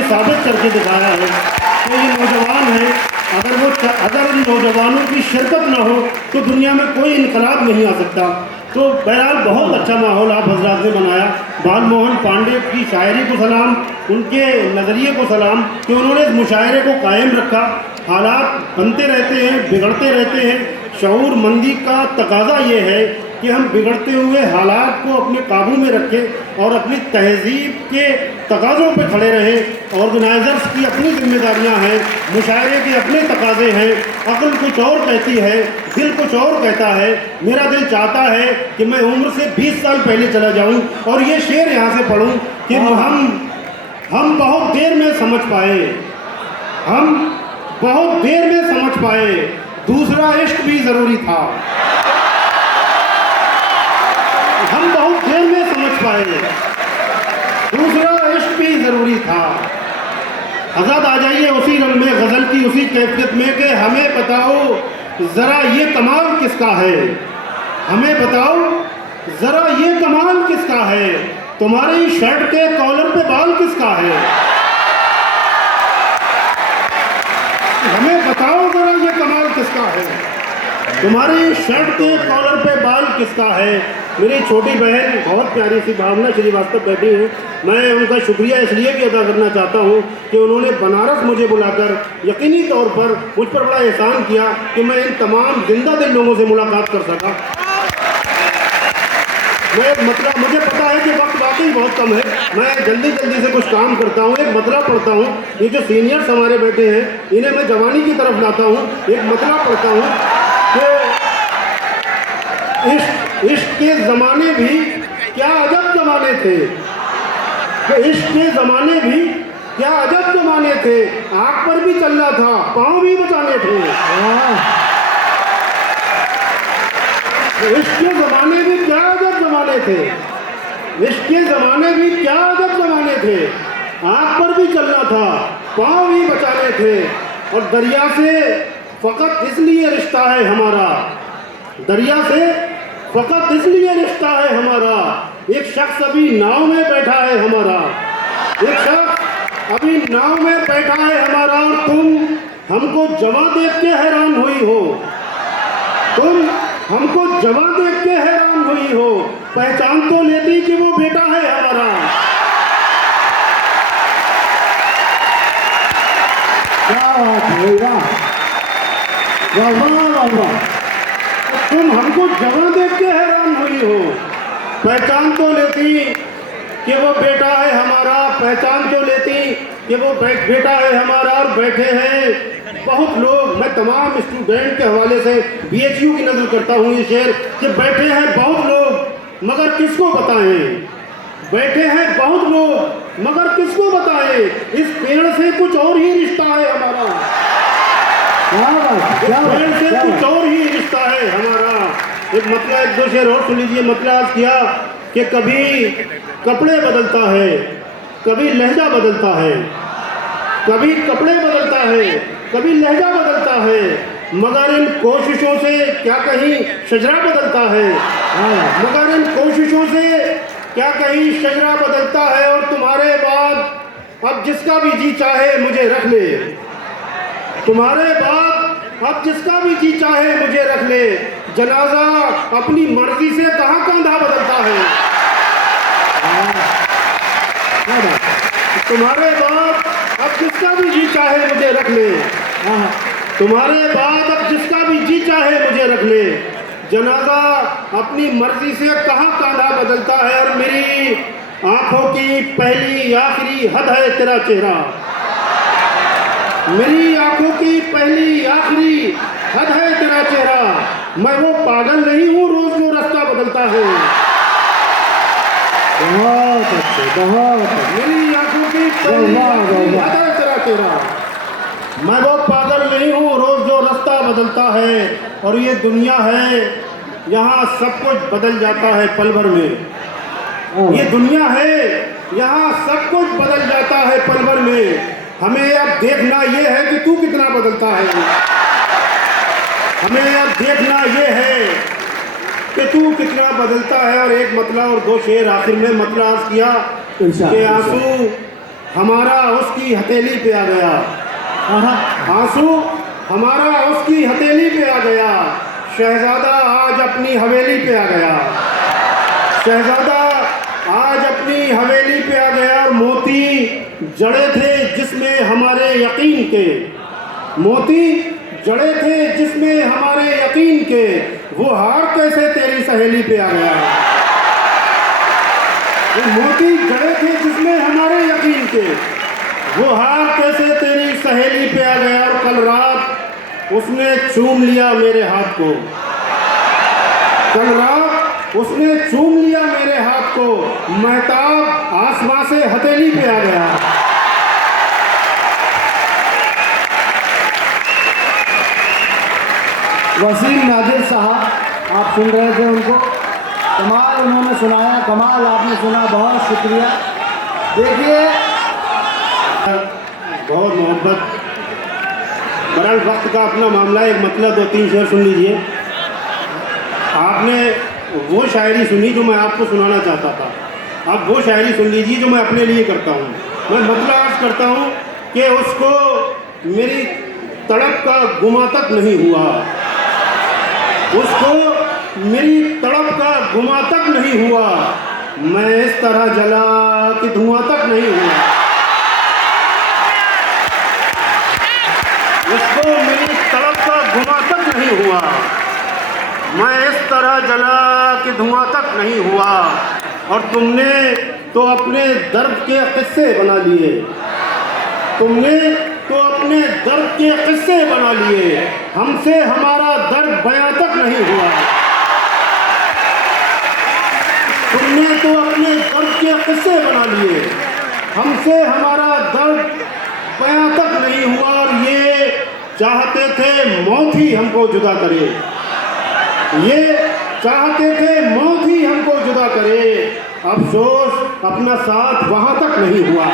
ये साबित करके दिखाया है कि ये नौजवान है, अगर नौजवानों की शिरकत ना हो तो दुनिया में कोई इनकलाब नहीं आ सकता। तो बहरहाल बहुत अच्छा माहौल आप हजरात ने बनाया। बालमोहन पांडे की शायरी को सलाम, उनके नज़रिए को सलाम कि उन्होंने इस मुशायरे को कायम रखा। हालात बनते रहते हैं, बिगड़ते रहते हैं। शऊरमंदी का तकाजा ये है कि हम बिगड़ते हुए हालात को अपने काबू में रखें और अपनी तहजीब के तकाज़ों पे खड़े रहें। ऑर्गेनाइज़र्स की अपनी जिम्मेदारियां हैं, मुशायरे के अपने तकाज़े हैं। अक्ल कुछ और कहती है, दिल कुछ और कहता है। मेरा दिल चाहता है कि मैं उम्र से 20 साल पहले चला जाऊं और ये शेर यहाँ से पढ़ूं कि हम बहुत देर में समझ पाए, हम बहुत देर में समझ पाए, दूसरा इश्क भी ज़रूरी था। हम बहुत देर में समझ पाए, दूसरा इश्क भी ज़रूरी था। हज़रत आ जाइए उसी रंग में, गज़ल की उसी कैफियत में कि हमें बताओ ज़रा ये कमाल किसका है, हमें बताओ ज़रा ये कमाल किसका है, तुम्हारी शर्ट के कॉलर पे बाल किसका है। हमें बताओ ज़रा ये कमाल किसका है, तुम्हारी शर्ट के कॉलर पे बाल किसका है। मेरी छोटी बहन बहुत प्यारी सी भावना श्रीवास्तव बैठी हैं, मैं उनका शुक्रिया इसलिए भी अदा करना चाहता हूँ कि उन्होंने बनारस मुझे बुलाकर यकीनी तौर पर मुझ पर बड़ा एहसान किया कि मैं इन तमाम जिंदा दिल लोगों से मुलाकात कर सका। मतलब मुझे पता है कि वक्त वाकई बहुत कम है, मैं जल्दी से कुछ काम करता हूँ, एक मतला पढ़ता हूँ। ये जो सीनियर्स हमारे बैठे हैं इन्हें मैं जवानी की तरफ लाता हूँ। एक मतला पढ़ता हूँ कि इश्क के ज़माने भी क्या अजब ज़माने थे, कि इश्क के ज़माने भी क्या अजब ज़माने थे, आग पर भी चलना था, पाँव भी बचाने थे। इश्क के ज़माने भी क्या अजब ज़माने थे, इश्क के ज़माने भी क्या अजब ज़माने थे, आग पर भी चलना था, पाँव भी बचाने थे। और दरिया से फ़कत इसलिए रिश्ता है हमारा, दरिया से फ़कत इसलिए रिश्ता है हमारा, एक शख्स अभी नाव में बैठा है हमारा, एक शख्स अभी नाव में बैठा है हमारा। और तुम हमको जवां देख के हैरान हुई हो, तुम हमको जवां देख के हैरान हुई हो, पहचान तो लेती कि वो बेटा है हमारा। क्या बात है, वाह। तुम हमको जवां देख के हैरान हुई हो, पहचान तो लेती कि वो बेटा है हमारा, पहचान तो लेती कि वो बेटा है हमारा। और बैठे हैं बहुत लोग, मैं तमाम स्टूडेंट के हवाले से BHU की नज़र करता हूँ ये शेर कि बैठे हैं बहुत लोग मगर किसको बताएं, बैठे हैं बहुत लोग मगर किसको बताएं, इस पेड़ से कुछ और ही रिश्ता है हमारा, पेड़ से कुछ और ही रिश्ता है हमारा। एक मतलब एक दो शेर और सुन लीजिए। मतलब किया कि कभी कपड़े बदलता है, कभी लहजा बदलता है, कभी कपड़े बदलता है, कभी लहजा बदलता है, मगर इन कोशिशों से क्या कहीं शजरा बदलता है, मगर इन कोशिशों से क्या कहीं शजरा बदलता है। और तुम्हारे बाद अब जिसका भी जी चाहे मुझे रख ले, तुम्हारे बाद अब जिसका भी जी चाहे मुझे रख ले, जनाजा अपनी मर्जी से कहाँ कंधा बदलता है। तुम्हारे बाद अब जिसका भी जी चाहे मुझे रख ले, तुम्हारे बाद अब जिसका भी जी चाहे मुझे रख ले, जनाजा अपनी मर्जी से कहाँ कंधा बदलता है। और मेरी आंखों की पहली आखिरी हद है तेरा चेहरा, मेरी आंखों की पहली आखिरी हद है तेरा चेहरा, मैं वो पागल नहीं हूँ रोज जो रास्ता बदलता है। बहुत अच्छे, बहुत मेरी आंखों की पहली आखिरी हद है तेरा चेहरा, मैं वो पागल नहीं हूँ रोज जो रास्ता बदलता है। और ये दुनिया है यहाँ सब कुछ बदल जाता है पल भर में, ये दुनिया है यहाँ सब कुछ बदल जाता है पल भर में। हमें अब देखना ये है कि तू कितना बदलता है, हमें अब देखना ये है कि तू कितना बदलता है। और एक मतला और दो शेर आखिर में मतला अर्ज किया कि हमारा उसकी हथेली पे आ गया। हाँ, आंसू हमारा उसकी हथेली पे आ गया। शहजादा आज अपनी हवेली पे आ गया। शहजादा आज अपनी हवेली पे आ गया। और मोती जड़े थे जिसमें हमारे यकीन के, मोती जड़े थे जिसमें हमारे यकीन के, वो हार कैसे तेरी सहेली पे आ गया। वो मोती जड़े थे जिसमें हमारे यकीन के, वो हार कैसे तेरी सहेली पे आ गया। और कल रात उसने चूम लिया मेरे हाथ को, कल रात उसने चूम लिया मेरे हाथ को। महताब आसमां से हथेली पे आ गया। वसीम नादिर साहब, आप सुन रहे थे उनको, कमाल उन्होंने सुनाया, कमाल आपने सुना, बहुत शुक्रिया। देखिए बहुत मोहब्बत, बहरहाल वक्त का अपना मामला है। एक मतलब 2-3 शेर सुन लीजिए। आपने वो शायरी सुनी जो मैं आपको सुनाना चाहता था, आप वो शायरी सुन लीजिए जो मैं अपने लिए करता हूँ। मैं मतलब अर्ज करता हूँ कि उसको मेरी तड़प का गुमा तक नहीं हुआ, उसको मेरी तड़प का गुमा तक नहीं हुआ। मैं इस तरह जला कि धुआं तक नहीं हुआ। उसको मेरी तड़प का गुमा तक नहीं हुआ। मैं इस तरह जला कि धुआं तक नहीं हुआ। और तुमने तो अपने दर्द के किस्से बना लिए, तुमने तो अपने दर्द के किस्से बना लिए। हमसे हमारा दर्द बयां तक नहीं हुआ। तुमने तो अपने दर्द के किस्से बना लिए, हमसे हमारा दर्द बयां तक नहीं हुआ। और ये चाहते थे मौत ही हमको जुदा करे, ये चाहते थे मौत ही हमको जुदा करे। अफसोस अपना साथ वहां तक नहीं हुआ।